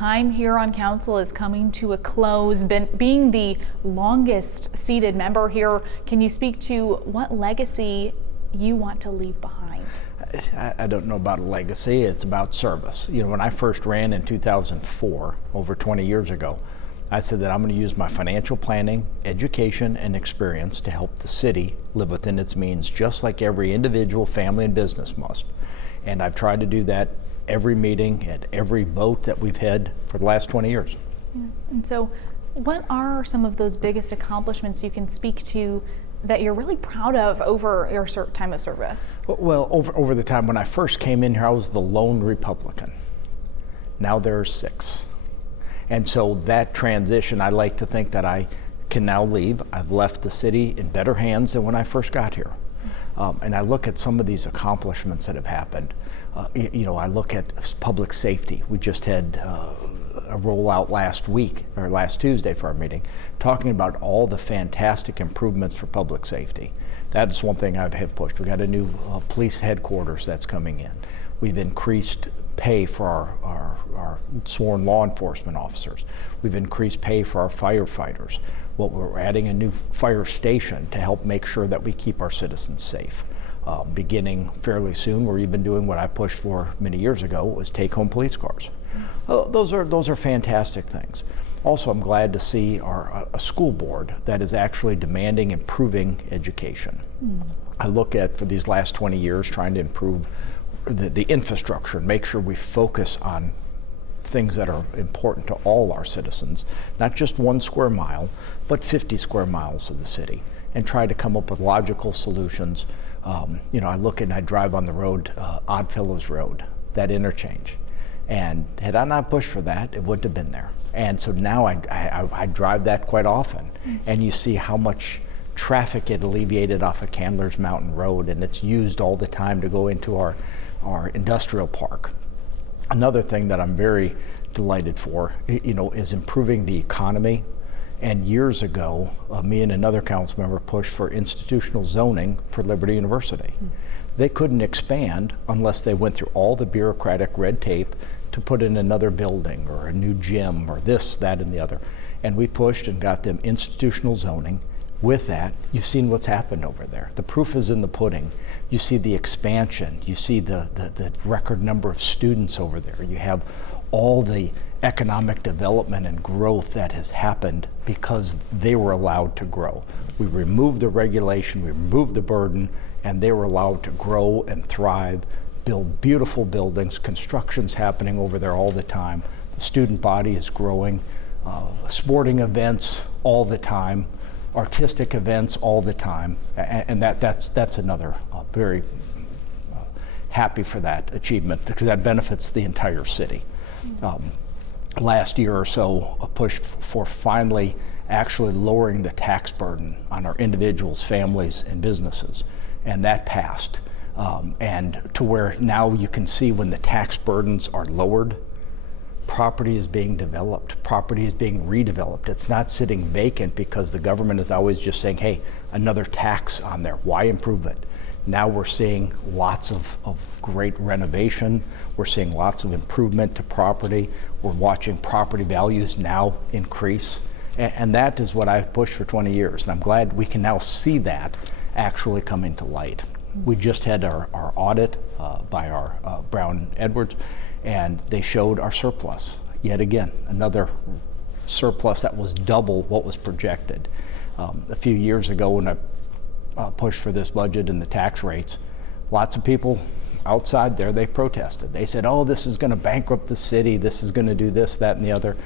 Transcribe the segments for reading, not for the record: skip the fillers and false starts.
time here on council is coming to a close. Being the longest seated member here, can you speak to what legacy you want to leave behind? I don't know about a legacy, it's about service. You know, when I first ran in 2004, over 20 years ago, I said that I'm going to use my financial planning, education, and experience to help the city live within its means, just like every individual, family, and business must. And I've tried to do that every meeting and every vote that we've had for the last 20 years. Yeah. And so what are some of those biggest accomplishments you can speak to that you're really proud of over your time of service? Well, over the time when I first came in here, I was the lone Republican. Now there are 6. And so that transition, I like to think that I can now leave. I've left the city in better hands than when I first got here. And I look at some of these accomplishments that have happened. You know, I look at public safety. We just had a rollout last Tuesday for our meeting, talking about all the fantastic improvements for public safety. That's one thing I have pushed. We got a new police headquarters that's coming in. We've increased pay for our sworn law enforcement officers. We've increased pay for our firefighters. Well, we're adding a new fire station to help make sure that we keep our citizens safe. Beginning fairly soon, we're even doing what I pushed for many years ago, was take-home police cars. Those are fantastic things. Also, I'm glad to see a school board that is actually demanding improving education. I look at, for these last 20 years, trying to improve the infrastructure and make sure we focus on things that are important to all our citizens, not just 1 square mile, but 50 square miles of the city, and try to come up with logical solutions. You know, I look and I drive on the road, Oddfellows Road, that interchange. And had I not pushed for that, it wouldn't have been there. And so now I drive that quite often. And you see how much traffic it alleviated off of Candler's Mountain Road, and it's used all the time to go into our industrial park. Another thing that I'm very delighted for, you know, is improving the economy. And years ago, me and another council member pushed for institutional zoning for Liberty University. They couldn't expand unless they went through all the bureaucratic red tape to put in another building or a new gym or this, that, and the other. And we pushed and got them institutional zoning. With that, you've seen what's happened over there. The proof is in the pudding. You see the expansion. You see the record number of students over there. You have all the economic development and growth that has happened because they were allowed to grow. We removed the regulation, we removed the burden, and they were allowed to grow and thrive, build beautiful buildings. Construction's happening over there all the time. The student body is growing. Sporting events all the time. Artistic events all the time, and that's another very happy for that achievement, because that benefits the entire city. Last year or so, pushed for finally actually lowering the tax burden on our individuals, families, and businesses, and that passed. And to where now you can see when the tax burdens are lowered, property is being developed, property is being redeveloped. It's not sitting vacant because the government is always just saying, hey, another tax on there, why improve it? Now we're seeing lots of great renovation. We're seeing lots of improvement to property. We're watching property values now increase. And that is what I've pushed for 20 years. And I'm glad we can now see that actually coming to light. We just had our audit by our Brown Edwards, and they showed our surplus. Yet again, another surplus that was double what was projected. A few years ago when I pushed for this budget and the tax rates, lots of people outside there, they protested. They said, oh, this is going to bankrupt the city, this is going to do this, that, and the other.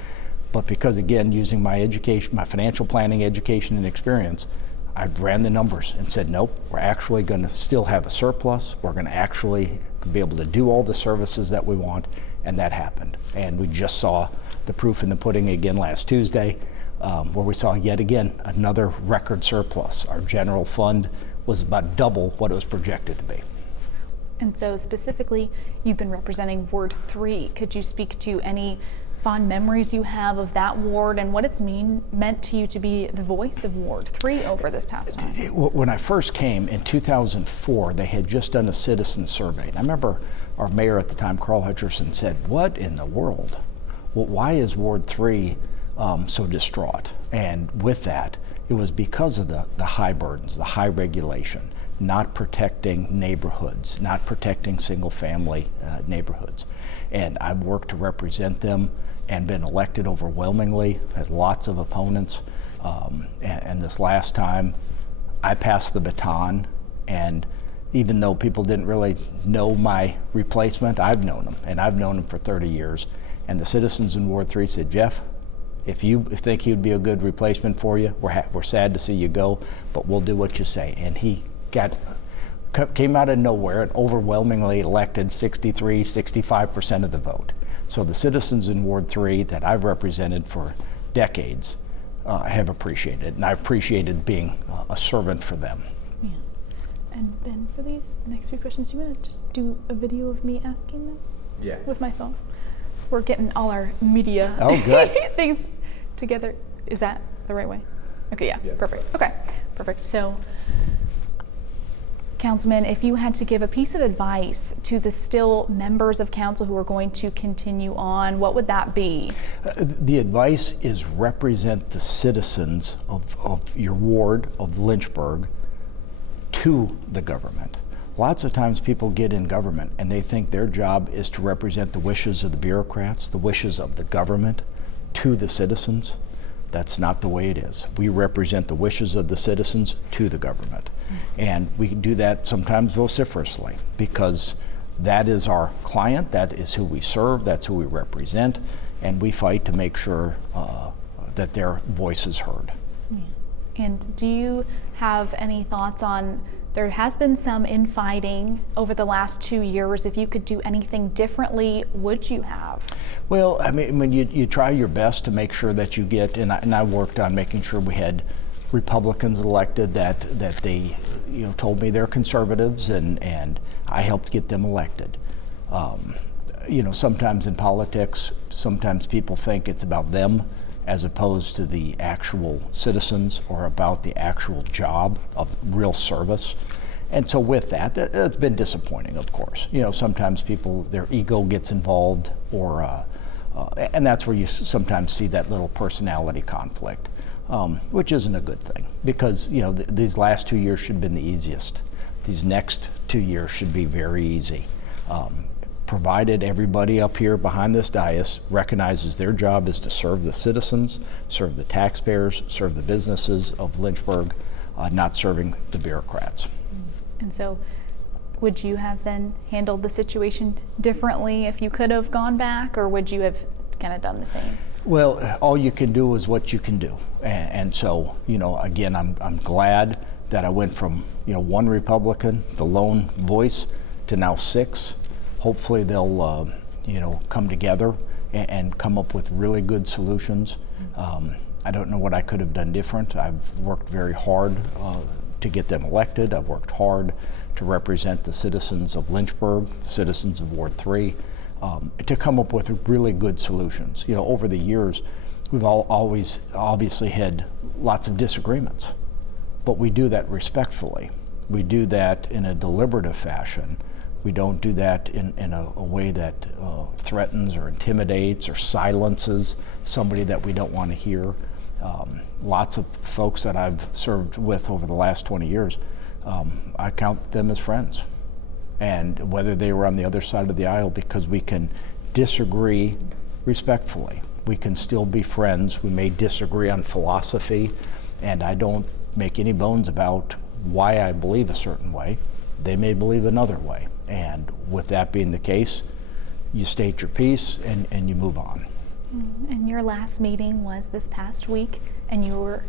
But because, again, using my education, my financial planning, education, and experience, I ran the numbers and said, nope, we're actually going to still have a surplus. We're going to actually be able to do all the services that we want, and that happened. And we just saw the proof in the pudding again last Tuesday, where we saw yet again another record surplus. Our general fund was about double what it was projected to be. And so specifically, you've been representing Ward 3. Could you speak to any fond memories you have of that ward and what it's meant to you to be the voice of Ward 3 over this past time? When I first came in 2004, they had just done a citizen survey. And I remember our mayor at the time, Carl Helgeson, said, what in the world? well, why is Ward 3 so distraught? And with that, it was because of the high burdens, the high regulation, not protecting neighborhoods, not protecting single-family neighborhoods. And I've worked to represent them and been elected overwhelmingly, had lots of opponents. And this last time, I passed the baton, and even though people didn't really know my replacement, I've known him, and I've known him for 30 years. And the citizens in Ward 3 said, Jeff, if you think he would be a good replacement for you, we're sad to see you go, but we'll do what you say. And he came out of nowhere and overwhelmingly elected 65% of the vote. So the citizens in Ward 3 that I've represented for decades have appreciated it, and I appreciated being a servant for them. Yeah. And Ben, for these next few questions, do you want to just do a video of me asking them? Yeah. With my phone. We're getting all our media things together. Is that the right way? Okay, yeah, perfect. Okay, perfect. So, Councilman, if you had to give a piece of advice to the still members of council who are going to continue on, what would that be? The advice is represent the citizens of your ward, of Lynchburg, to the government. Lots of times people get in government and they think their job is to represent the wishes of the bureaucrats, the wishes of the government to the citizens. That's not the way it is. We represent the wishes of the citizens to the government. And we do that sometimes vociferously because that is our client, that is who we serve, that's who we represent, and we fight to make sure that their voice is heard. Yeah. And do you have any thoughts on, there has been some infighting over the last 2 years. If you could do anything differently, would you have? Well, I mean, when you try your best to make sure that you get, and I worked on making sure we had Republicans elected that they, told me they're conservatives, and I helped get them elected. Sometimes in politics, sometimes people think it's about them as opposed to the actual citizens or about the actual job of real service. And so with that, it's been disappointing, of course. Sometimes people, their ego gets involved, and that's where you sometimes see that little personality conflict, which isn't a good thing because, these last 2 years should have been the easiest. These next 2 years should be very easy. Provided everybody up here behind this dais recognizes their job is to serve the citizens, serve the taxpayers, serve the businesses of Lynchburg, not serving the bureaucrats. And so would you have then handled the situation differently if you could have gone back, or would you have kind of done the same? Well, all you can do is what you can do. And so, again, I'm glad that I went from, one Republican, the lone voice, to now 6. Hopefully they'll, come together and come up with really good solutions. I don't know what I could have done different. I've worked very hard to get them elected. I've worked hard to represent the citizens of Lynchburg, the citizens of Ward 3, to come up with really good solutions. Over the years, we've always obviously had lots of disagreements, but we do that respectfully. We do that in a deliberative fashion. We don't do that in a way that threatens or intimidates or silences somebody that we don't want to hear. Lots of folks that I've served with over the last 20 years, I count them as friends. And whether they were on the other side of the aisle, because we can disagree respectfully. We can still be friends. We may disagree on philosophy, and I don't make any bones about why I believe a certain way. They may believe another way. And with that being the case, you state your piece and you move on. And your last meeting was this past week, and you were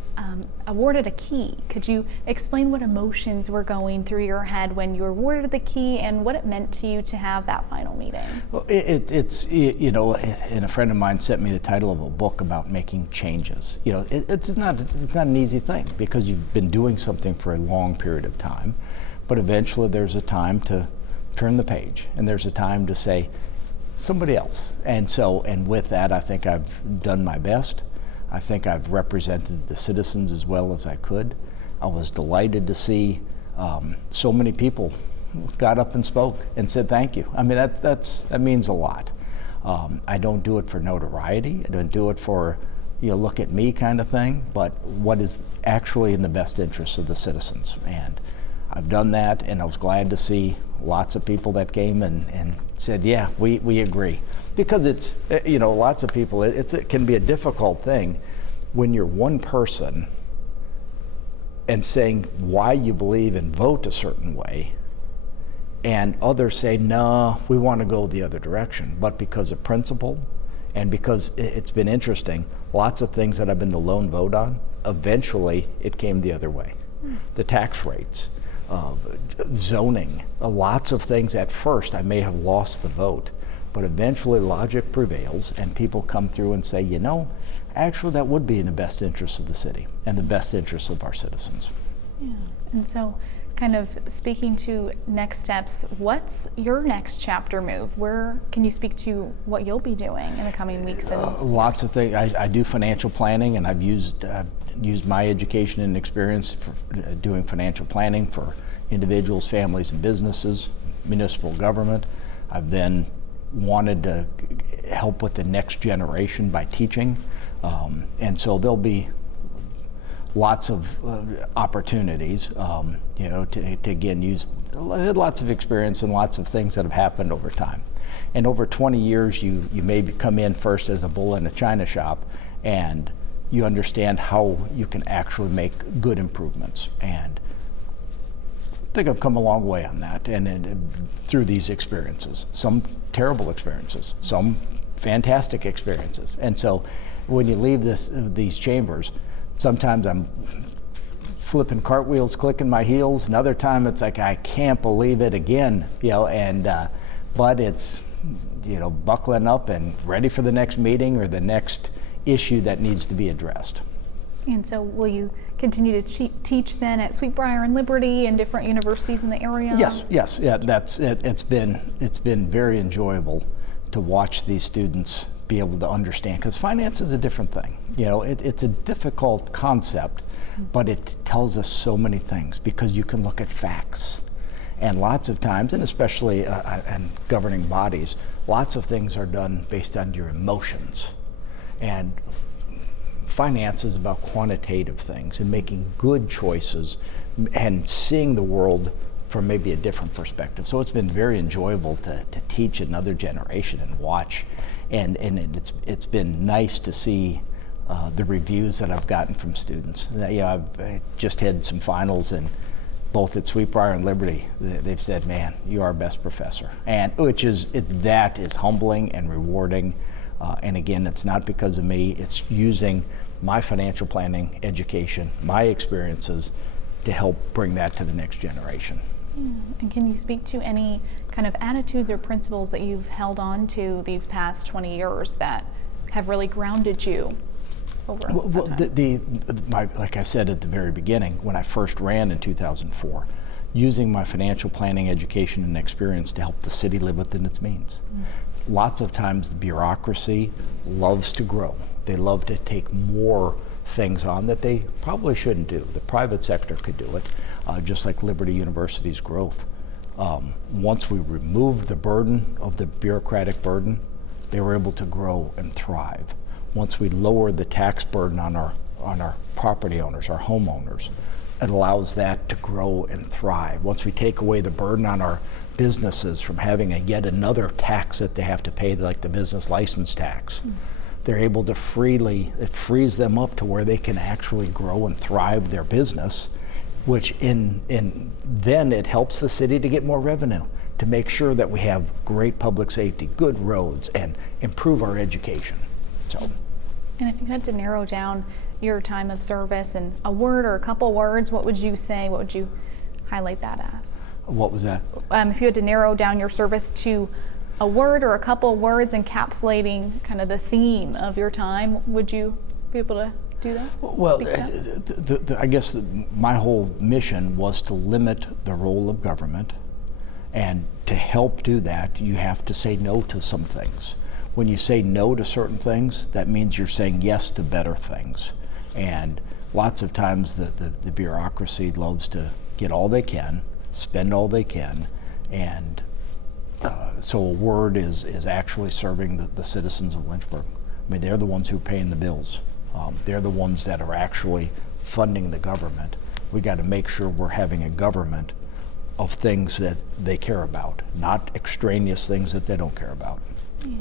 awarded a key. Could you explain what emotions were going through your head when you were awarded the key and what it meant to you to have that final meeting? Well, and a friend of mine sent me the title of a book about making changes. It's not an easy thing because you've been doing something for a long period of time, but eventually there's a time to turn the page, and there's a time to say somebody else. And with that, I think I've done my best. I think I've represented the citizens as well as I could. I was delighted to see so many people got up and spoke and said thank you. I mean, that means a lot. I don't do it for notoriety. I don't do it for, look at me kind of thing, but what is actually in the best interest of the citizens. And I've done that, and I was glad to see lots of people that came and said, yeah, we agree. Because it's, lots of people, it can be a difficult thing when you're one person and saying why you believe and vote a certain way, and others say, no, we want to go the other direction. But because of principle, and because it's been interesting, lots of things that I've been the lone vote on, eventually it came the other way. The tax rates, zoning, lots of things at first I may have lost the vote, but eventually logic prevails and people come through and say, actually that would be in the best interest of the city and the best interest of our citizens. Yeah, and so kind of speaking to next steps, what's your next chapter move? Where can you speak to what you'll be doing in the coming weeks? Lots of things. I do financial planning, and I've used my education and experience for doing financial planning for individuals, families, and businesses, municipal government. I've then wanted to help with the next generation by teaching, and so there'll be lots of opportunities, to again use lots of experience and lots of things that have happened over time. And over 20 years, you maybe come in first as a bull in a china shop, and you understand how you can actually make good improvements. And I think I've come a long way on that, and through these experiences, some terrible experiences, some fantastic experiences. And so when you leave these chambers, sometimes I'm flipping cartwheels, clicking my heels. Another time it's like, I can't believe it again, but it's, buckling up and ready for the next meeting or the next issue that needs to be addressed. And so will you continue to teach then at Sweetbriar and Liberty and different universities in the area? Yes, yeah, that's it. It's been very enjoyable to watch these students be able to understand, because finance is a different thing. It's a difficult concept, but it tells us so many things because you can look at facts. And lots of times, and especially in governing bodies, lots of things are done based on your emotions. And finance is about quantitative things and making good choices and seeing the world from maybe a different perspective. So it's been very enjoyable to teach another generation and watch. And it's been nice to see the reviews that I've gotten from students. I've just had some finals, and both at Sweetbriar and Liberty, they've said, "Man, you are our best professor," and that is humbling and rewarding. And again, it's not because of me; it's using my financial planning education, my experiences, to help bring that to the next generation. And can you speak to any kind of attitudes or principles that you've held on to these past 20 years that have really grounded you over like I said at the very beginning, when I first ran in 2004, using my financial planning education and experience to help the city live within its means. Lots of times the bureaucracy loves to grow. They love to take more things on that they probably shouldn't do. The private sector could do it, just like Liberty University's growth. Once we removed the burden of the bureaucratic burden, they were able to grow and thrive. Once we lowered the tax burden on our property owners, our homeowners, it allows that to grow and thrive. Once we take away the burden on our businesses from having yet another tax that they have to pay, like the business license tax, they're able to it frees them up to where they can actually grow and thrive their business, which then it helps the city to get more revenue, to make sure that we have great public safety, good roads, and improve our education. So. And if you had to narrow down your time of service in a word or a couple words, what would you say? What would you highlight that as? What was that? If you had to narrow down your service to a word or a couple words encapsulating kind of the theme of your time, would you be able to do that? Well, I guess my whole mission was to limit the role of government, and to help do that, you have to say no to some things. When you say no to certain things, that means you're saying yes to better things. And lots of times the bureaucracy loves to get all they can, spend all they can, and So a ward is actually serving the citizens of Lynchburg. I mean, they're the ones who are paying the bills. They're the ones that are actually funding the government. We got to make sure we're having a government of things that they care about, not extraneous things that they don't care about. Yeah.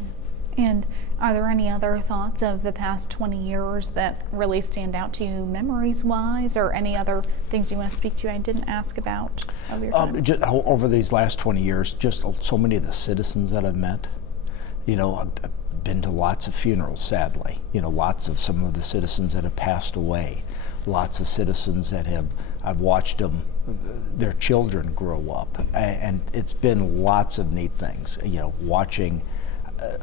And are there any other thoughts of the past 20 years that really stand out to you memories-wise, or any other things you want to speak to I didn't ask about of your time? Just over these last 20 years, just so many of the citizens that I've met. You know, I've been to lots of funerals, sadly. You know, lots of some of the citizens that have passed away. Lots of citizens that I've watched them, their children grow up. And it's been lots of neat things, you know, watching.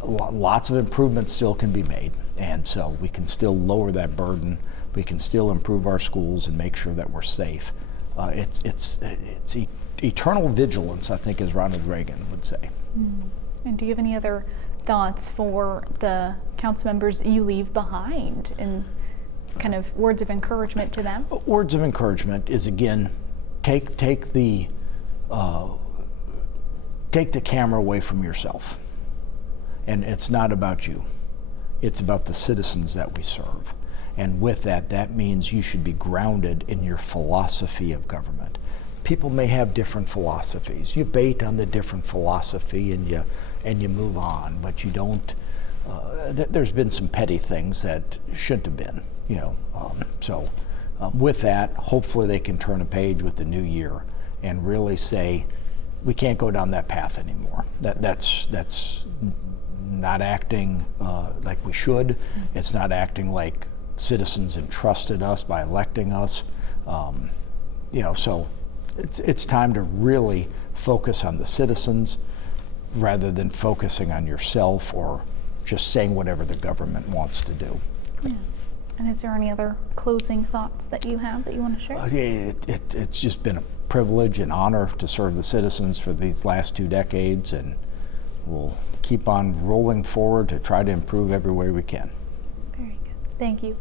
Lots of improvements still can be made, and so we can still lower that burden. We can still improve our schools and make sure that we're safe. It's eternal vigilance, I think, as Ronald Reagan would say. And do you have any other thoughts for the council members you leave behind, and kind of words of encouragement to them? Words of encouragement is, again, take the camera away from yourself. And it's not about you. It's about the citizens that we serve. And with that, that means you should be grounded in your philosophy of government. People may have different philosophies. You bait on the different philosophy and you move on, but you don't. There's been some petty things that shouldn't have been, you know. With that, hopefully they can turn a page with the new year and really say, we can't go down that path anymore. That's not acting like we should. It's not acting like citizens entrusted us by electing us. You know, so it's time to really focus on the citizens rather than focusing on yourself or just saying whatever the government wants to do. Yeah. And is there any other closing thoughts that you have that you want to share? It's just been a privilege and honor to serve the citizens for these last 2 decades, and we'll keep on rolling forward to try to improve every way we can. Very good. Thank you.